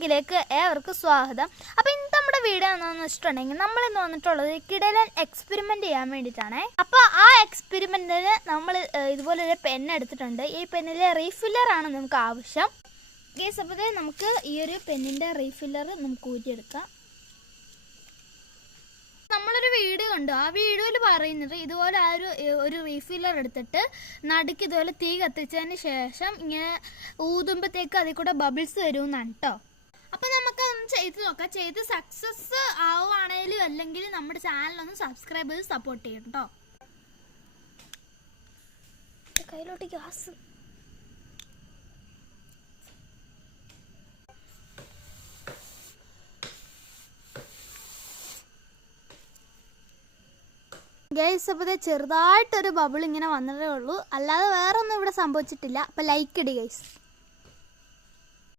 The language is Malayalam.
വ്ളോഗിലേക്ക് ഏവർക്കും സ്വാഗതം. അപ്പോൾ ഇന്നത്തെ നമ്മുടെ വീഡിയോ എന്താണെന്ന് വെച്ചിട്ടുണ്ടെങ്കിൽ നമ്മൾ ഇന്ന് വന്നിട്ടുള്ളത് കിടിലൻ എക്സ്പെരിമെൻറ്റ് ചെയ്യാൻ വേണ്ടിയിട്ടാണ്. അപ്പോൾ ആ എക്സ്പെരിമെൻറ്റിന് നമ്മൾ ഇതുപോലൊരു പെൻ എടുത്തിട്ടുണ്ട്. ഈ പെന്നിലെ റീഫില്ലറാണ് നമുക്ക് ആവശ്യം. ഗൈസ്, അപ്പോൾ നമുക്ക് ഈ ഒരു പെന്നിൻ്റെ റീഫില്ലർ നമുക്ക് ഊറ്റിയെടുക്കാം. നമ്മളൊരു വീഡിയോ കണ്ടു. ആ വീഡിയോയിൽ പറയുന്നത് ഇതുപോലെ ആ ഒരു റീഫില്ലർ എടുത്തിട്ട് നടുക്ക് ഇതുപോലെ തീ കത്തിച്ചതിന് ശേഷം ഇങ്ങനെ ഊതുമ്പോഴത്തേക്ക് അതിൽ കൂടെ ബബിൾസ് വരുമെന്നാണ് കേട്ടോ. അപ്പം നമുക്കതൊന്ന് ചെയ്ത് നോക്കാം. ചെയ്ത് സക്സസ് ആവുകയാണെങ്കിലും അല്ലെങ്കിൽ നമ്മുടെ ചാനലൊന്ന് സബ്സ്ക്രൈബ് ചെയ്ത് സപ്പോർട്ട് ചെയ്യും കേട്ടോ. കയ്യിലോട്ട് ഗ്യാസ് ഗൈസ്, അപ്പോൾ ചെറുതായിട്ടൊരു ബബിൾ ഇങ്ങനെ വന്നതേ ഉള്ളൂ, അല്ലാതെ വേറെ ഒന്നും ഇവിടെ സംഭവിച്ചിട്ടില്ല. അപ്പോൾ ലൈക്ക് ഇടുക ഗൈസ്.